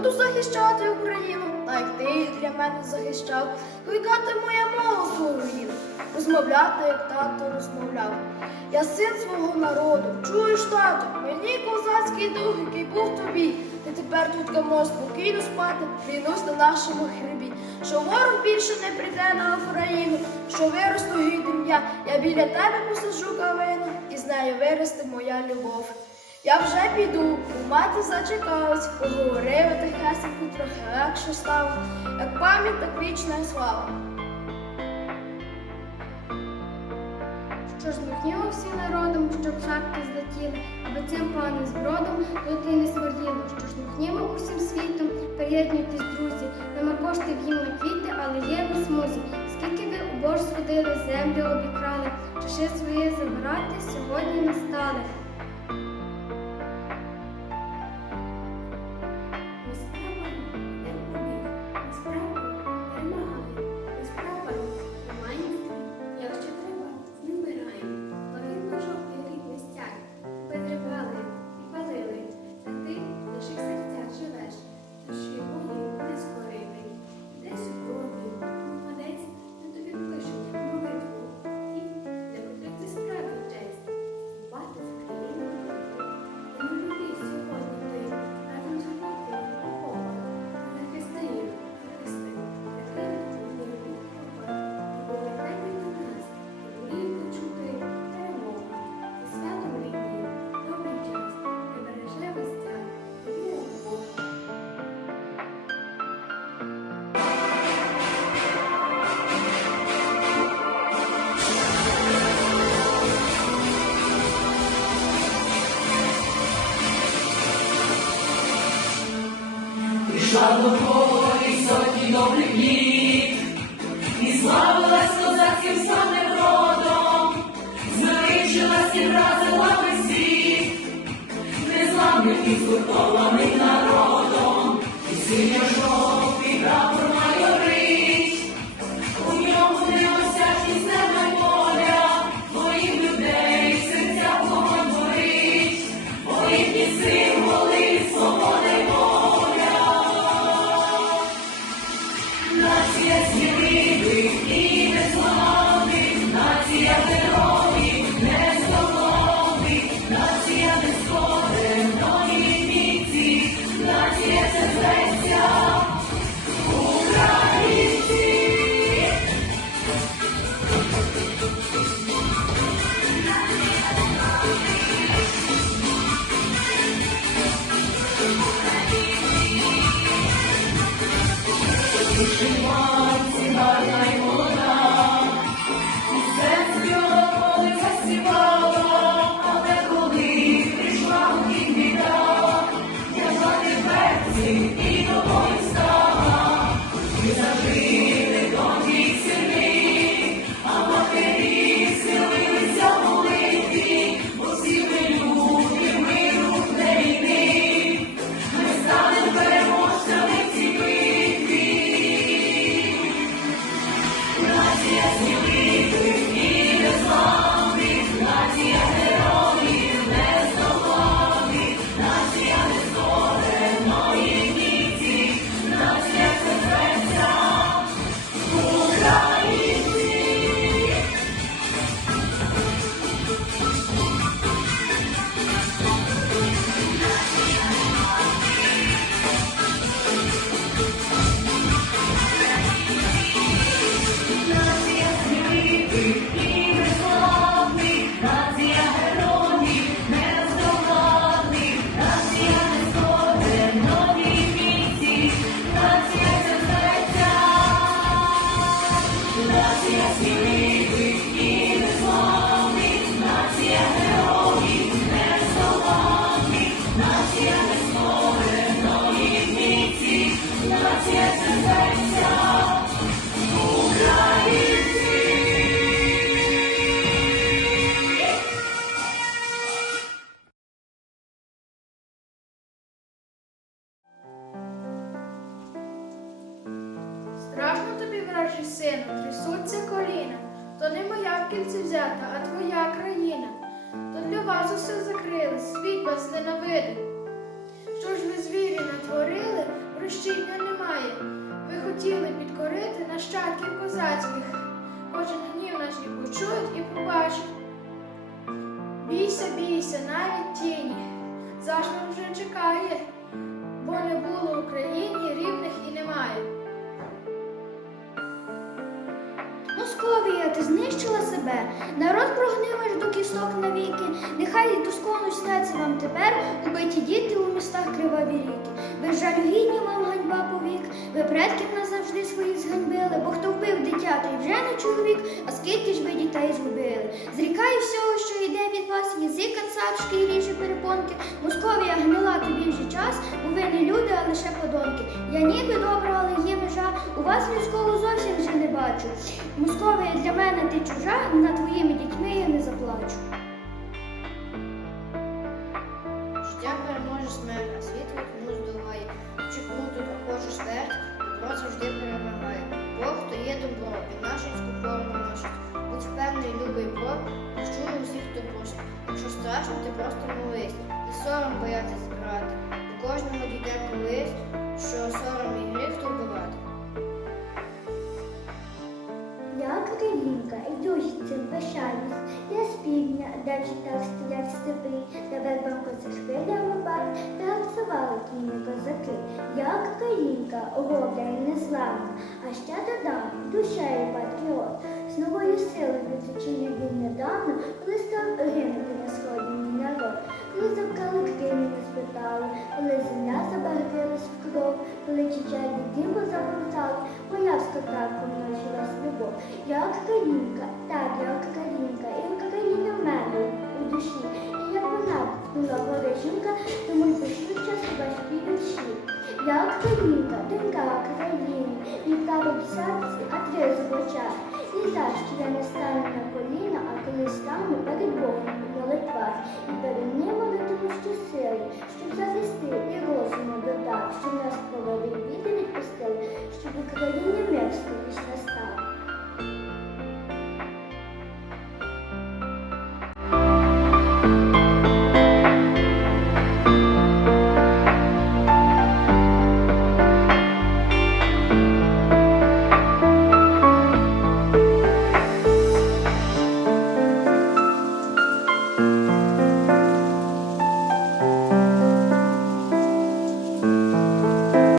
буду захищати Україну, так як ти для мене захищав, кликати моє мову свою розмовляти, як тато розмовляв. Я син свого народу, чуєш, тато, мені козацький дух, який був тобі. Ти тепер тут можеш спокійно спати, клянусь на нашому хребі, що ворог більше не прийде на Україну, що виросту гідним я, я біля тебе посаджу кавину, і з нею виросте моя любов. Я вже піду, мати зачекалась, поговорили тихесенько, трохи легше стало, як пам'ять, вічна слава. Що ж махнімо всі народом, щоб шапки злетіли, аби цим пане збродом тут і не смерділо. Що ж махнімо усім світом, приєднуйтесь, друзі, нема коштів їм на квіти, але є ви смузі. Скільки ви у борщ сходили, землю обікрали, чаши свої забирати сьогодні настали. Ми Сотні і славилась козацьким самим родом, звеличилась і вразила весь світ, незламним і згуртований народом, і синьо жовтий прапор Страшно тобі вражий то не моя в кільці взята, а твоя країна. То для вас усе закрили, світ вас ненавидить. Що ж ви звірі натворили, прощіння немає. Ви хотіли підкорити нащадків козацьких. Кожен гнів наш і почують і побачать. Бійся, бійся, навіть тіні. Зашмар вже чекає, бо не було в Україні рівних і немає. Московія, ти знищила себе, народ прогнивеш до кісток навіки. Нехай доскону сняться вам тепер убиті діти у містах криваві ріки. Без жалюгідні вам ганьба повік. Ви предків назавжди своїх зганьбили, бо хто вбив дитя, той вже не чоловік, а скільки ж ви дітей згубили. Зрікаю всього, що йде від вас, язик і ріже перепонки. Московія гнила тобі вже час, бо ви не люди, а лише подонки. Я ніби добра, але є межа. У вас людського зовсім вже не бачу. Московія для мене ти чужа, на твоїми страшно, ти просто молись, не сором боятись брати. У кожного дійде колись, що сором і гріх то вбивати. Я Катеринка, йдучи цим пишаюсь. Я з півдня, де так стоять степи, де вербанко за шпилями бать, танцювали кінні козаки. Я Катеринка, горда і неславна, а ще додам, душею патріот. З новою силою відзначення він недавно, коли став гинути на сході народ. Коли завкали ктини не спитали, коли земля забагрилась в кров, коли чечені діму забрусали, боярська так помножилась любов. Як калінка, так, як калінка, і як каліна в мене у душі. І як вона була горе жінка, тому й пишу час важкі вірші. Як калінка, донька країни, вітала в серці, а три в очах. І завжди я не стану на коліна, а коли стану перед Богом і перед ним